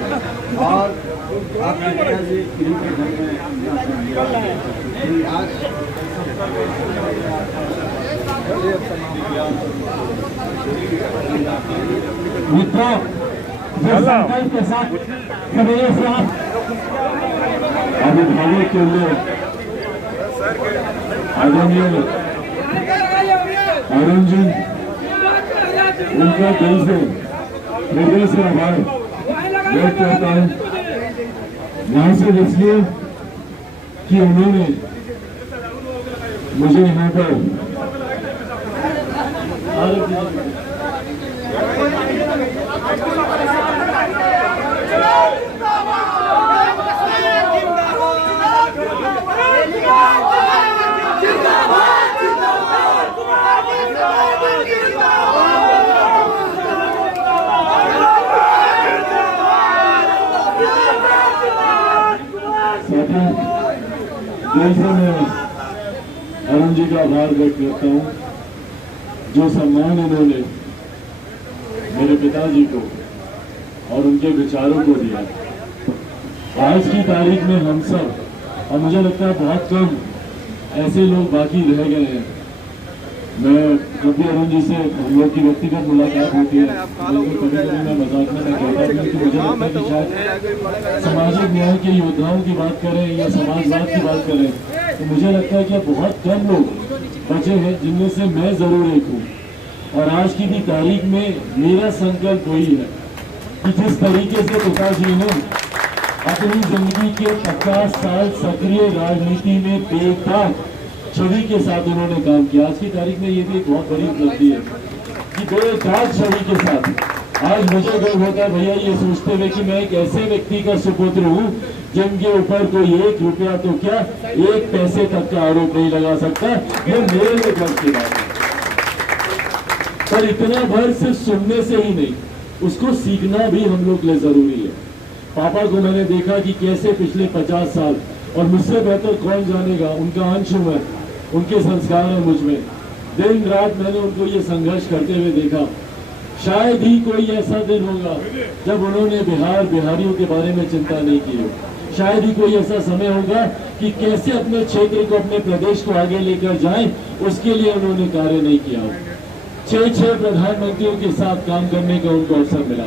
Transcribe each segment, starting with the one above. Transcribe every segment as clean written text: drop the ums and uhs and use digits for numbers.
और आपके पिताजी इन्हीं के घर में आज मित्रों संकल्प के साथ सवेरे से आप अभिभावक के लिए आदरणीय अरुण जी उनका दिल से हृदय से आभार व्यक्त करता हूँ। यहाँ से इसलिए कि उन्होंने मुझे यहाँ पर दिल से मैं अरुण जी का आभार व्यक्त करता हूँ, जो सम्मान इन्होंने मेरे पिताजी को और उनके विचारों को दिया। आज की तारीख में हम सब, और मुझे लगता है बहुत कम ऐसे लोग बाकी रह गए हैं। मैं जब भी अरुण जी से हम लोग की व्यक्तिगत मुलाकात होती है तो कभी कभी मैं मजाक में कहता हूँ कि मुझे लगता है कि शायद सामाजिक न्याय के योद्धाओं की बात करें या समाजवाद की बात करें तो मुझे लगता है कि बहुत कम लोग बचे हैं जिनमें से मैं जरूर एक हूँ। और आज की भी तारीख में मेरा संकल्प वही है कि जिस तरीके से पिताजी ने अपनी जिंदगी के 50 साल सक्रिय राजनीति में बेदाग छवि के साथ उन्होंने काम किया। आज की तारीख में ये भी एक बहुत बड़ी उपलब्धि है कि बेदाग छवि के साथ आज मुझे गर्व होता है भैया ये सोचते हुए कि मैं एक ऐसे व्यक्ति का सुपुत्र हूँ जिनके ऊपर कोई 1 रुपया तो क्या 1 पैसे तक का आरोप नहीं लगा सकता। ये मेरे लिए गर्व की बात है। पर इतना भर सिर्फ सुनने से ही नहीं, उसको सीखना भी हम लोग के लिए जरूरी है। पापा को मैंने देखा कि कैसे पिछले 50 साल, और मुझसे बेहतर कौन जानेगा, उनका अंश में उनके संस्कार है मुझ में। दिन रात मैंने उनको ये संघर्ष करते हुए देखा। शायद ही कोई ऐसा दिन होगा जब उन्होंने बिहारियों के बारे में चिंता नहीं की हो। शायद ही कोई ऐसा समय होगा कि कैसे अपने क्षेत्र को, अपने प्रदेश को आगे लेकर जाएं, उसके लिए उन्होंने कार्य नहीं किया हो। 6 प्रधानमंत्रियों के साथ काम करने का उनको अवसर मिला।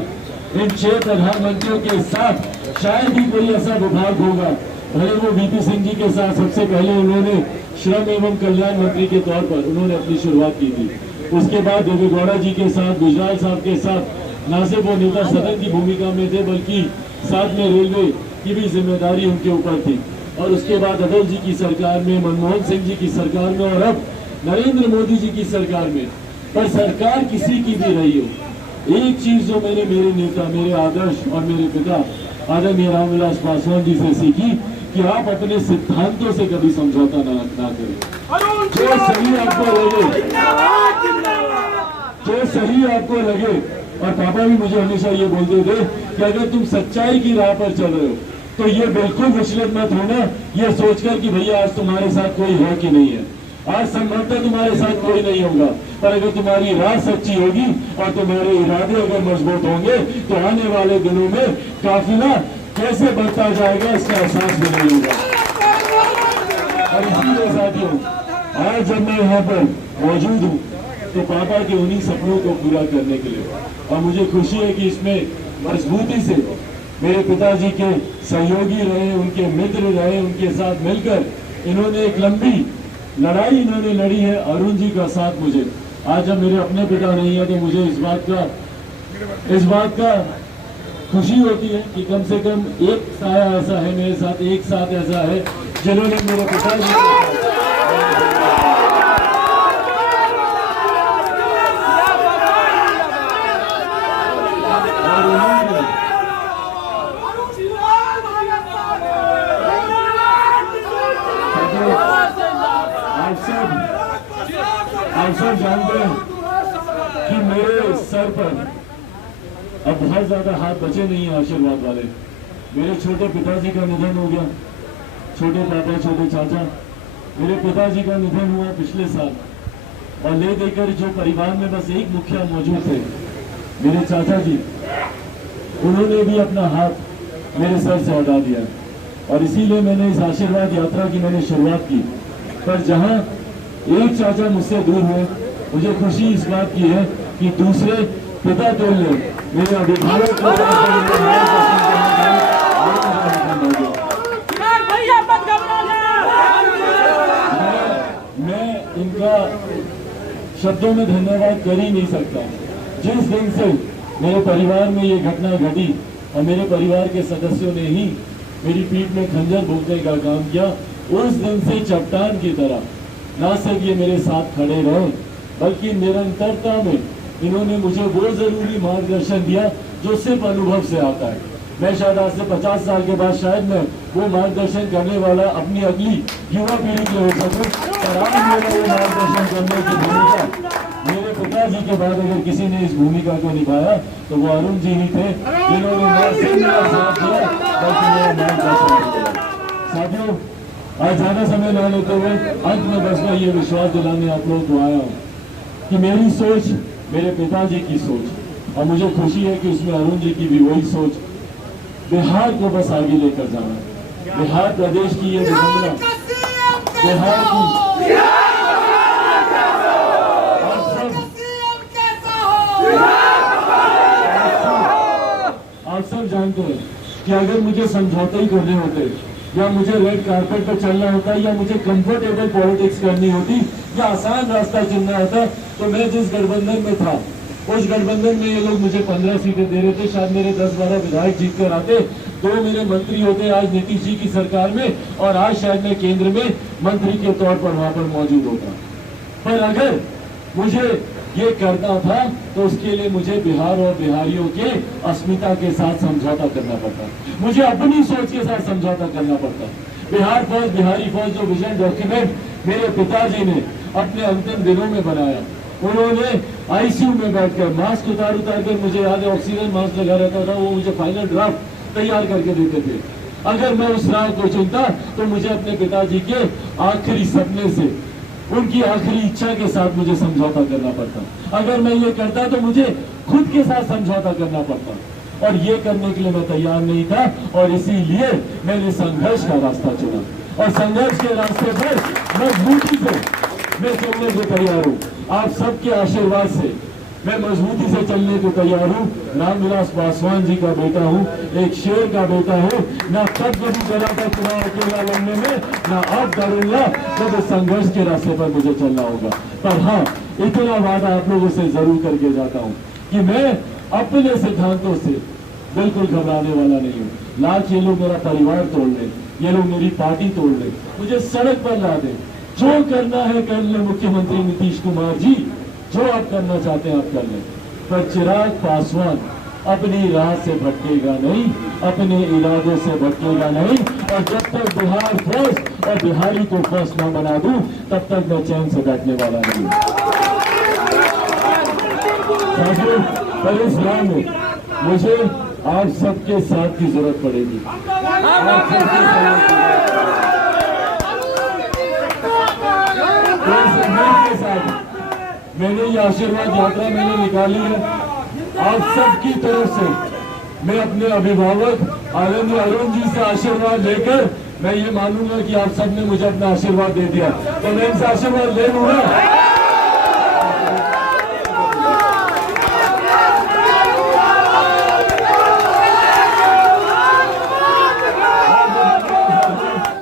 इन 6 प्रधानमंत्रियों के साथ शायद ही कोई ऐसा विभाग होगा, भले वो वीपी सिंह जी के साथ सबसे पहले उन्होंने श्रम एवं कल्याण मंत्री के तौर पर उन्होंने अपनी शुरुआत की थी। उसके बाद देवे गौड़ा जी के साथ, गुजराल साहब के साथ न सिर्फ वो नेता सदन की भूमिका में थे बल्कि साथ में रेलवे की भी जिम्मेदारी उनके ऊपर थी। और उसके बाद अटल जी की सरकार में, मनमोहन सिंह जी की सरकार में और अब नरेंद्र मोदी जी की सरकार में। पर सरकार किसी की भी रही हो, एक चीज जो मैंने मेरे नेता, मेरे आदर्श और मेरे पिता आदरणीय रामविलास पासवान जी से सीखी कि आप अपने सिद्धांतों से कभी समझौता ना करें। जो सही आपको लगे, और पापा भी मुझे हमेशा ये बोलते थे कि अगर तुम सच्चाई की राह पर चल रहे हो तो ये बिल्कुल विचलित मत होना ये सोचकर कि भैया आज तुम्हारे साथ कोई है कि नहीं है। आज संभवतः तुम्हारे साथ कोई नहीं होगा, पर अगर तुम्हारी राह सच्ची होगी और तुम्हारे इरादे अगर मजबूत होंगे तो आने वाले दिनों में काफिला कैसे बढ़ता जाएगा इसका एहसास भी नहीं होगा। और इसीलिए साथियों, आज जब मैं यहाँ पर मौजूद हूँ तो पापा के उन्हीं सपनों को पूरा करने के लिए, और मुझे खुशी है कि इसमें मजबूती से मेरे पिताजी के सहयोगी रहे, उनके मित्र रहे, उनके साथ मिलकर इन्होंने एक लंबी लड़ाई इन्होंने लड़ी है। अरुण जी का साथ मुझे आज जब मेरे अपने पिता नहीं है तो मुझे इस बात का खुशी होती है कि कम से कम एक साया ऐसा है मेरे साथ, एक साथ ऐसा है जिन्होंने मेरे पिताजी आप सब जानते हैं कि मेरे सर पर अब बहुत ज्यादा हाथ बचे नहीं है आशीर्वाद वाले। मेरे छोटे पिताजी का निधन हो गया, छोटे पापा, छोटे चाचा। मेरे पिताजी का निधन हुआ पिछले साल, और ले देकर जो परिवार में बस एक मुखिया मौजूद थे, मेरे चाचा जी, उन्होंने भी अपना हाथ मेरे सर से हटा दिया और इसीलिए मैंने इस आशीर्वाद यात्रा की मैंने शुरुआत की। पर जहां एक चाचा मुझसे दूर हुए, मुझे खुशी इस बात की है कि दूसरे पिता तुल्य ने मेरे अभिभावक को मैं इनका शब्दों में धन्यवाद कर ही नहीं सकता। जिस दिन से मेरे परिवार में ये घटना घटी और मेरे परिवार के सदस्यों ने ही मेरी पीठ में खंजर भोंकने का काम किया, उस दिन से चट्टान की तरह ना सिर्फ ये मेरे साथ खड़े रहे बल्कि निरंतरता में इन्होंने मुझे वो जरूरी मार्गदर्शन दिया जो सिर्फ अनुभव से आता है। मैं शायद आज से 50 साल के बाद शायद मैं वो मार्गदर्शन करने वाला अपनी अगली युवा पीढ़ी के हो सकूं, और आज मेरा वो मार्गदर्शन करने की भूमिका मेरे पिताजी के बाद अगर किसी ने इस भूमिका को निभाया तो वो अरुण जी ही थे, जिन्होंने न सिर्फ मेरा साथ दिया बल्कि मेरा मार्गदर्शन किया। साथियों, आज ज्यादा समय न लेते हुए अंत में बस मैं ये विश्वास दिलाने आप लोगों को आया हूँ कि मेरी सोच मेरे पिताजी की सोच, और मुझे खुशी है कि उसमें अरुण जी की भी वही सोच, बिहार को बस आगे लेकर जाना। बिहार प्रदेश की ये विडंबना, बिहार की आप सब जानते हैं कि अगर मुझे समझौते ही करने होते या मुझे रेड कारपेट पर चलना होता या मुझे कंफर्टेबल पॉलिटिक्स करनी होती या आसान रास्ता चुनना होता तो मैं जिस गठबंधन में था उस गठबंधन में ये लोग मुझे 15 सीटें दे रहे थे, शायद मेरे 10-12 विधायक जीत कर आते, 2 मेरे मंत्री होते आज नीतीश जी की सरकार में, और आज शायद मैं केंद्र में मंत्री के तौर पर वहां पर मौजूद होता। पर अगर मुझे ये करना था तो उसके लिए मुझे बिहार और बिहारियों के अस्मिता के साथ समझौता करना पड़ता, मुझे अपनी सोच के साथ समझौता करना पड़ता। बिहार फर्स्ट बिहारी फर्स्ट जो विजन डॉक्यूमेंट मेरे पिताजी ने अपने अंतिम दिनों में बनाया, उन्होंने आईसीयू में बैठकर मास्क उतार कर, मुझे याद है ऑक्सीजन मास्क लगा रहता था, वो मुझे फाइनल ड्राफ्ट तैयार करके देते थे। अगर मैं उस राह को चुनता तो मुझे अपने पिताजी के आखिरी सपने से, उनकी आखिरी इच्छा के साथ मुझे समझौता करना पड़ता। अगर मैं ये करता तो मुझे खुद के साथ समझौता करना पड़ता, और ये करने के लिए मैं तैयार नहीं था, और इसीलिए मैंने संघर्ष का रास्ता चुना, और संघर्ष के रास्ते पर मजबूती से मैं चलने को तैयार हूँ। आप सबके आशीर्वाद से मैं मजबूती से चलने को तैयार हूँ। रामविलास पासवान जी का बेटा हूँ, एक शेर का बेटा हूँ, ना कब कभी डरा था चुनाव अकेला लड़ने में, ना अब डरूंगा जब संघर्ष के रास्ते पर मुझे चलना होगा। पर हाँ, इतना वादा आप लोगों से जरूर करके जाता हूँ कि मैं अपने सिद्धांतों से बिल्कुल घबराने वाला नहीं हूँ। लाख ये लोग मेरा परिवार तोड़ ले, ये लोग मेरी पार्टी तोड़ ले, मुझे सड़क पर ला दे, जो करना है कर ले मुख्यमंत्री नीतीश कुमार जी, जो आप करना चाहते हैं आप कर लें, पर चिराग पासवान अपनी राह से भटकेगा नहीं, अपने इरादों से भटकेगा नहीं, और जब तक बिहार फर्स्ट और बिहारी को फर्स्ट ना बना दूं तब तक मैं चैन से बैठने वाला नहीं। साथियों, पर इस राह में मुझे आप सबके साथ की जरूरत पड़ेगी। के साथ मैंने ये आशीर्वाद यात्रा मैंने निकाली है, आप सबकी तरफ से मैं अपने अभिभावक आदरणीय अरुण जी से आशीर्वाद लेकर मैं ये मानूंगा कि आप सबने मुझे अपना आशीर्वाद दे दिया, तो मैं इनसे आशीर्वाद ले लूंगा।